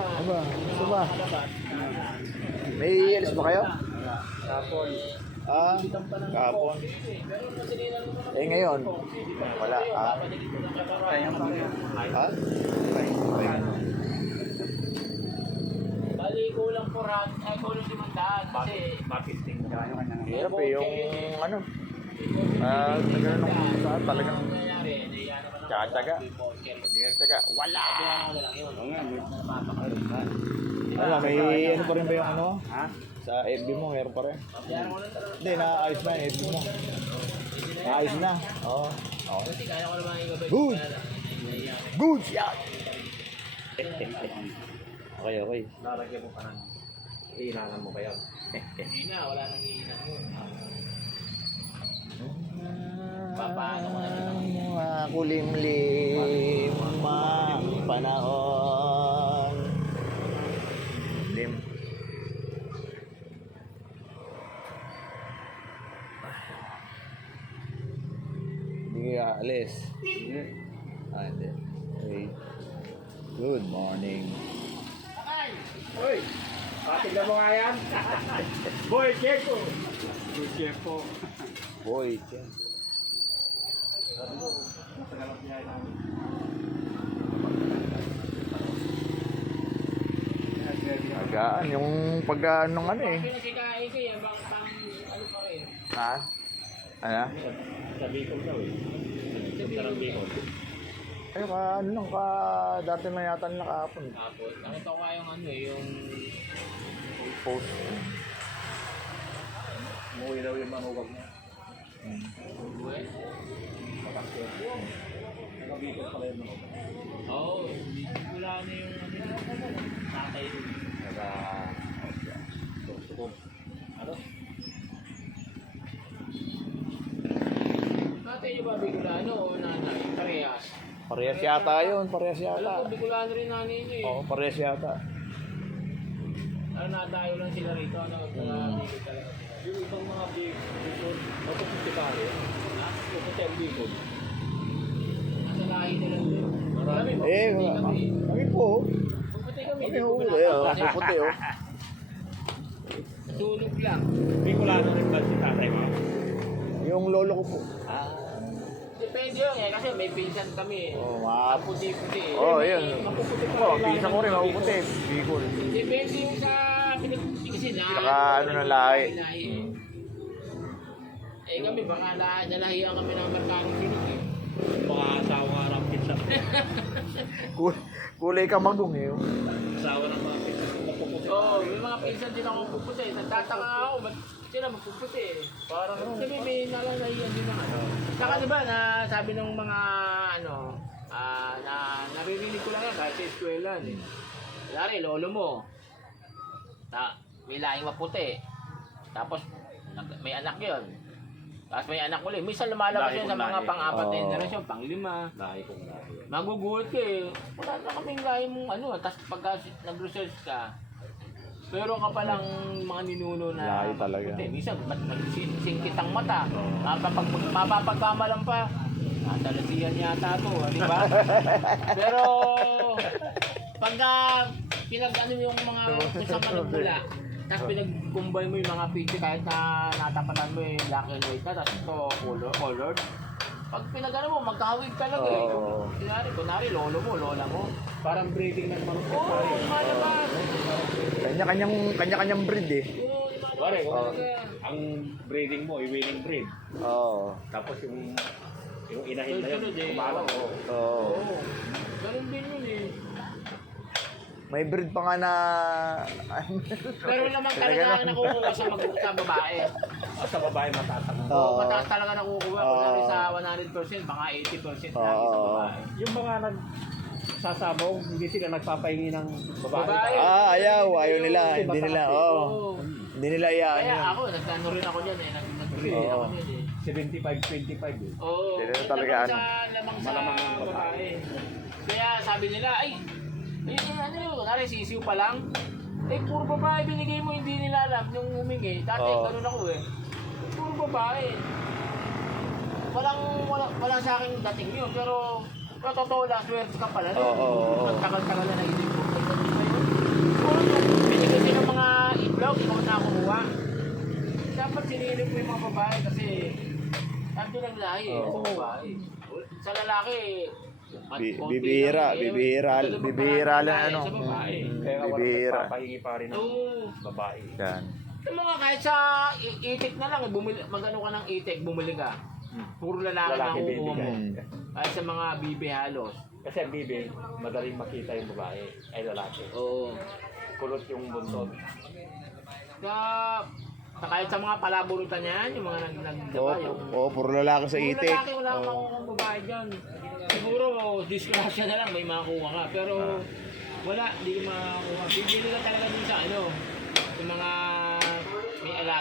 Aba, gusto ba? May alis ba kayo? Kapon. Ah, kapon. Eh ngayon, wala. Ah, Kaya pa rin. ha? Bali, kulang 400, ay kulang 500 kasi Matisting mo. Kaya kanya naman. Hirap eh, yung ano. Nagano nung saan talagang nangyayari, nahiya naman ako. tsaka-tsaga. Hindi na tsaga. Wala! Ano lang yun. Oo nga, may Napapakaroon na. Ano, may ano pa rin ba yung ano? Ha? Sa FB mo, meron pa rin. Bayaran ko lang talaga. Hindi, naayos na yung FB mo. Naayos na. Oo. Okay. Kasi kaya ko naman yung gabay. Good! Nahiya na. Good! Yeah! Okay, okay. Lalagyan mo pa ng iilangan mo ba yun? Hindi na, wala nang iinan yun. Papaano ko na lang. Mga kulimlim ang panahon. Lim. Hindi ka alis. Ah, hindi. Okay. Good morning. Hoy! Patignan mo nga yan! Boy, Checo! Boy, Checo. Boy, Chen. Agaan, yung pag-anong ano eh. Pinagkikain ko yan, bang pang ano pa rin. Ha? Ano? Sa Bicol daw eh. Punta ng Bicol. Ay, ano lang ka, dati na yata nila kahapon. Tapos, nakita ko nga yung ano eh, yung Post. Umuwi daw yung manubag niya. buhay. Sa Bicol pala yung manubag. Oo, wala na yung ano, tatay yun. Subok. Ano? Tatay yung ba Bicolano o nanay? Parehas. Parehas yata yun, parehas Alam yata. ko, Bicolano rin nanay niyo eh. Oo, parehas yata. Ano, nadayo lang sila rito, ano, kaya Bicol talaga sila. Yung ibang mga Bicol, mapupunti pa rin. Mapupunti ang Bicol. Nasa lahi nila yun. Kami, Eh, mapuputi kami. kami po. Mapuputi kami. Kami Hindi ho, ko eh, oh, pinapakita. puti oh. Sunog lang. Bicolano rin ba si tatay mo? Yung lolo ko po. Depende yun eh, kasi may pinsan kami eh. Oh, Ang puti-puti eh. Oh, yun. Mapuputi pa Oh, rin. pinsan ko rin, mapuputi. Bicol. Depende yung sa kasi na. Saka ano na lahi. Eh kami baka nalahiyan kami ng Amerikanong sinig eh. Mga asawa nga ng pinsan. Kulay ka magong eh. Oh. Asawa ng mga pinsan. Mapupunti pa Oo, rin. may mga pinsan din akong puputi. Nagtataka ako, ba't sila magpuputi eh. Parang Kasi may nalahiyan din ng ano. Saka diba na sabi ng mga ano, na naririnig ko lang yan kahit sa eskwela eh. Lari, lolo mo. May lahing maputi. Tapos may anak yun. Tapos may anak ulit. Minsan lumalabas Lahi yun sa kung mga lahi. pang-apat na Oo. generasyon, pang-5. lahi kong lahi. Magugulat ka eh. Wala na kaming lahi mong ano. Tapos pagka nag-research ka, pero ka palang mga ninuno na Lahi talaga. maputi. Minsan, singkit ang mata. Mapapagkamalan pa. Natalasihan yata to, di ba? Pero, pagka pinag-ano yung mga kusama ng bula, tapos pinag-combine mo yung mga picture kahit na natapatan mo yung black and white na, tapos ito colored. Pag pinag-ano mo, magkahawig talaga eh. Oo. Kunwari, lolo mo, lola mo. Parang breeding ng manok. Oo, malabas. Kanya-kanyang breed eh. Oo, Pare, malabas kung talaga. ang breeding mo, i-winning breed. Oo. Tapos yung inahin na yun, Sunod eh. kumalang ko. Oo. Oo. Ganun din yun eh. May breed pa nga na... Pero naman talaga nakukuha sa babae. Sa babae matatanong. Oo, Oo. mataas talaga nakukuha. Kunwari sa 100%, mga 80% lagi sa babae. Yung mga nagsasabong, hindi sila nagpapahingi ng babae. Babae. Ayaw nila. Hindi nila, oo. Oo. Hindi nila iyaan Kaya yun. ako, nagtano rin ako dyan eh. Nag-breed Oo. ako dyan eh. 75-25 eh. Oo. Sila yun talaga, naman ano? lamang sa Malamang ang babae. Kaya sabi nila, ay, ano yun, kunwari sisiw pa lang. Eh, puro babae binigay mo, hindi nila alam nung humingi. Dati, Oo. ganun ako eh. Puro babae. Walang sa akin dating yun, pero totoo lang, swerte ka pala. Oo. Magtagal-tagal na naisip ko. Ay, ganun ba yun? babae. Oo. Babae. Sa lalaki, bibihira lang ano. Sa babae. Kaya nga wala Bibihira. nagpapahingi pa rin ng Oo. babae. Yan. Yung mga kahit sa itik na lang, magano ka ng itik, bumili ka. Puro lalaki na Lalaki kukuha mo. bibigyan. Kahit sa mga bibi halos. Kasi ang bibi, madaling makita yung babae ay lalaki. Oo. Kulot yung buntot. Kahit sa mga palaburutan niyan, yung mga nagdaba, yung... Puro lalaki sa Puro itik. lalaki, wala kang makukuha babae dyan. Siguro, disgrasya na lang, may makuha ka. Pero, wala, hindi ka makakuha. Bibili ka talaga din sa ano, yung mga may alaga.